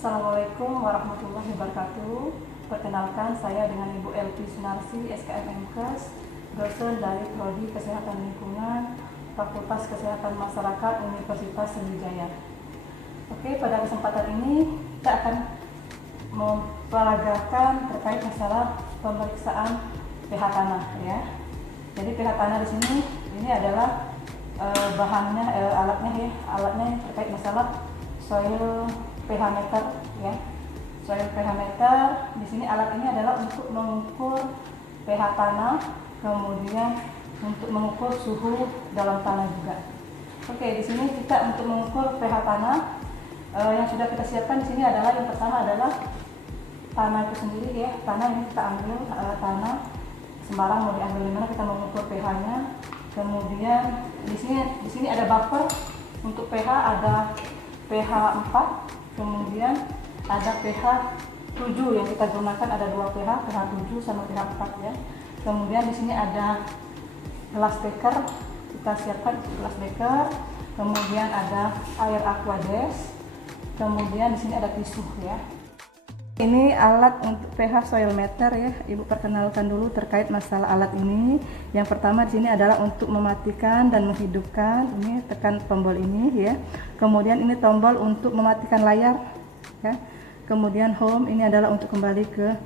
Assalamualaikum warahmatullahi wabarakatuh. Perkenalkan, saya dengan Ibu Elvi Sunarsi, SKM MKes, dosen dari Prodi Kesehatan Lingkungan, Fakultas Kesehatan Masyarakat Universitas Sriwijaya. Oke, pada kesempatan ini kita akan memperagakan terkait masalah pemeriksaan pH tanah ya. Jadi pH tanah di sini ini adalah bahannya, alatnya terkait masalah soil pH meter ya. Soil pH meter di sini, alat ini adalah untuk mengukur pH tanah, kemudian untuk mengukur suhu dalam tanah juga. Oke, di sini kita untuk mengukur pH tanah yang sudah kita siapkan di sini adalah yang pertama adalah tanah itu sendiri ya. Tanah ini kita ambil tanah sembarang mau diambil di mana, kita mengukur pH-nya. Kemudian di sini ada buffer untuk pH, ada pH 4, kemudian ada pH 7 yang kita gunakan, ada dua pH 7 sama pH 4 ya. Kemudian di sini ada gelas beker, kita siapkan gelas beker. Kemudian ada air aquades. Kemudian di sini ada tisu ya. Ini alat untuk pH soil meter ya. Ibu perkenalkan dulu terkait masalah alat ini. Yang pertama di sini adalah untuk mematikan dan menghidupkan. Ini tekan tombol ini ya. Kemudian ini tombol untuk mematikan layar ya. Kemudian home ini adalah untuk kembali ke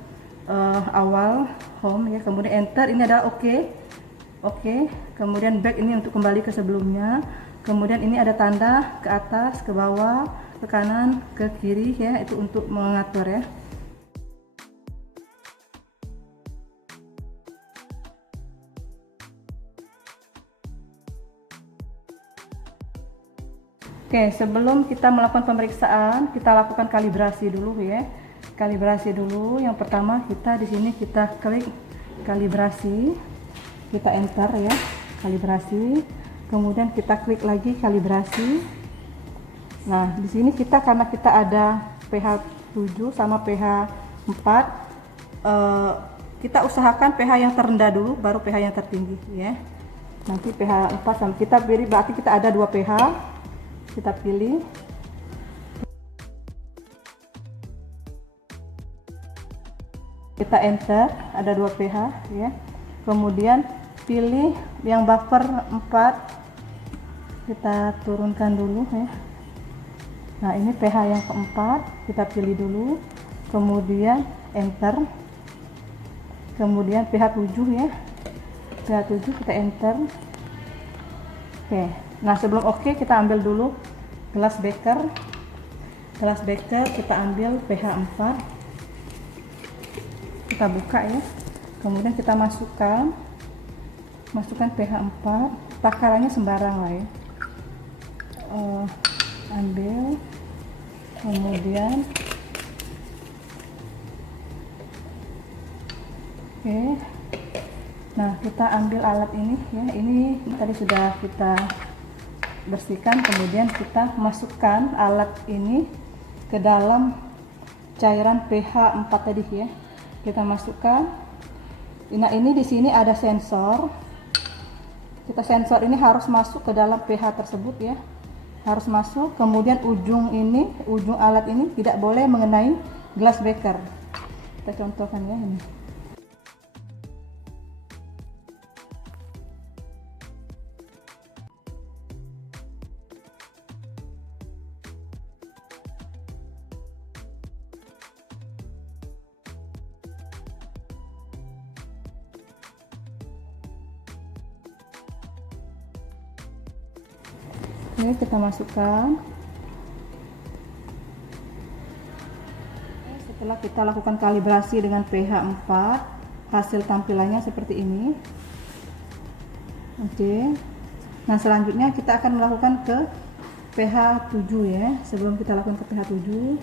awal home ya. Kemudian enter ini adalah oke. Kemudian back ini untuk kembali ke sebelumnya. Kemudian ini ada tanda ke atas, ke bawah, ke kanan, ke kiri ya. Itu untuk mengatur ya. Oke, sebelum kita melakukan pemeriksaan, kita lakukan kalibrasi dulu ya. Kalibrasi dulu. Yang pertama kita di sini kita klik kalibrasi, kita enter ya, kalibrasi. Kemudian kita klik lagi kalibrasi. Nah, di sini karena kita ada pH 7 sama pH 4, kita usahakan pH yang terendah dulu, baru pH yang tertinggi ya. Nanti pH 4 sama kita pilih, berarti kita ada 2 pH. Kita pilih, kita enter, ada 2 pH ya. Kemudian pilih yang buffer 4, kita turunkan dulu ya. Nah, ini pH yang keempat, kita pilih dulu, kemudian enter. Kemudian pH 7 ya, pH 7 kita enter. Oke. Nah, sebelum kita ambil dulu gelas beker. Gelas beker kita ambil pH 4. Kita buka ya. Kemudian kita masukkan pH 4. Takarannya sembarang lah ya. Ambil. Kemudian nah, kita ambil alat ini ya. Ini tadi sudah kita bersihkan, kemudian kita masukkan alat ini ke dalam cairan pH 4 tadi ya. Kita masukkan. Nah, ini di sini ada sensor. Sensor ini harus masuk ke dalam pH tersebut ya. Harus masuk. Kemudian ujung alat ini tidak boleh mengenai gelas beker. Kita contohkan ya ini. Oke, kita masukkan. Setelah kita lakukan kalibrasi dengan pH 4, hasil tampilannya seperti ini. Oke. Nah, selanjutnya kita akan melakukan ke pH 7 ya. Sebelum kita lakukan ke pH 7,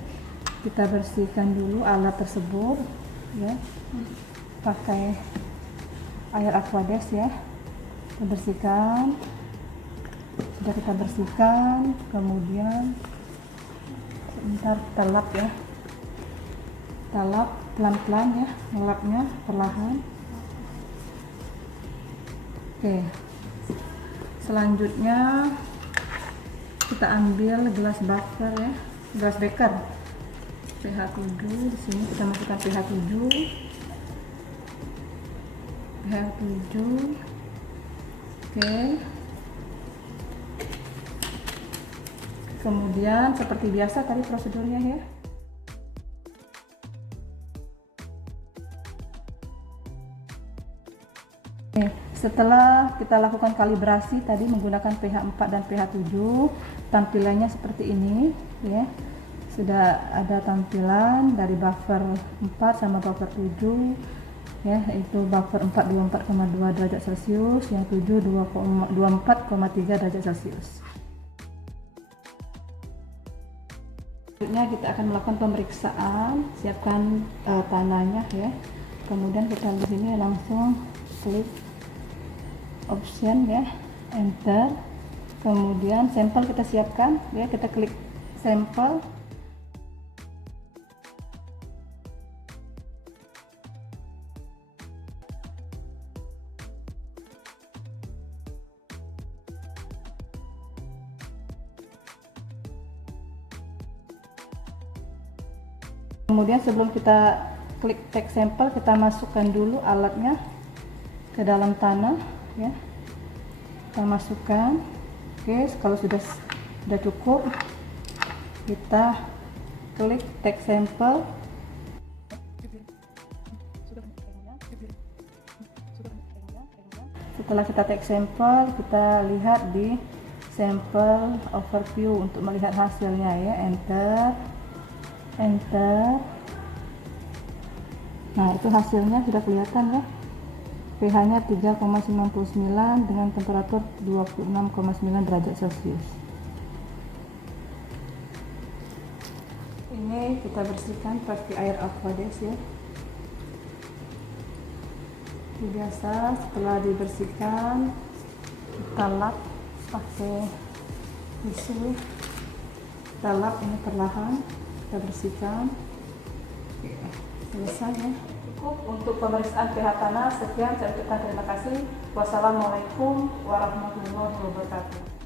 kita bersihkan dulu alat tersebut ya. Pakai air aquades ya. Kita bersihkan. Sudah kita bersihkan, kemudian sebentar kita lap ya. Kita lap pelan-pelan ya, ngelapnya perlahan. Oke. Selanjutnya kita ambil gelas beker ya, gelas beker. pH 7. Di sini kita masukkan pH 7. pH 7. Oke. Kemudian seperti biasa tadi prosedurnya ya. Setelah kita lakukan kalibrasi tadi menggunakan pH 4 dan pH 7, tampilannya seperti ini ya. Sudah ada tampilan dari buffer 4 sama buffer 7 ya, itu buffer 4 24,2 derajat Celcius, yang 7 24,3 derajat Celcius. Selanjutnya kita akan melakukan pemeriksaan, siapkan tanahnya ya. Kemudian kita di sini langsung klik option ya, enter. Kemudian sampel kita siapkan ya, kita klik sampel. Kemudian sebelum kita klik take sampel, kita masukkan dulu alatnya ke dalam tanah ya. Kita masukkan. Oke, kalau sudah cukup, kita klik take sampel. Setelah kita take sampel, kita lihat di sampel overview untuk melihat hasilnya ya, enter. Nah, itu hasilnya sudah kelihatan ya. pH-nya 3,99 dengan temperatur 26,9 derajat Celcius. Ini kita bersihkan pakai air aqueduct ya. Biasa setelah dibersihkan, kita lap pakai tisu. Kita lap ini perlahan, kita bersihkan. Selesai ya. Cukup untuk pemeriksaan pH tanah. Sekian, saya ucapkan terima kasih. Wassalamualaikum warahmatullahi wabarakatuh.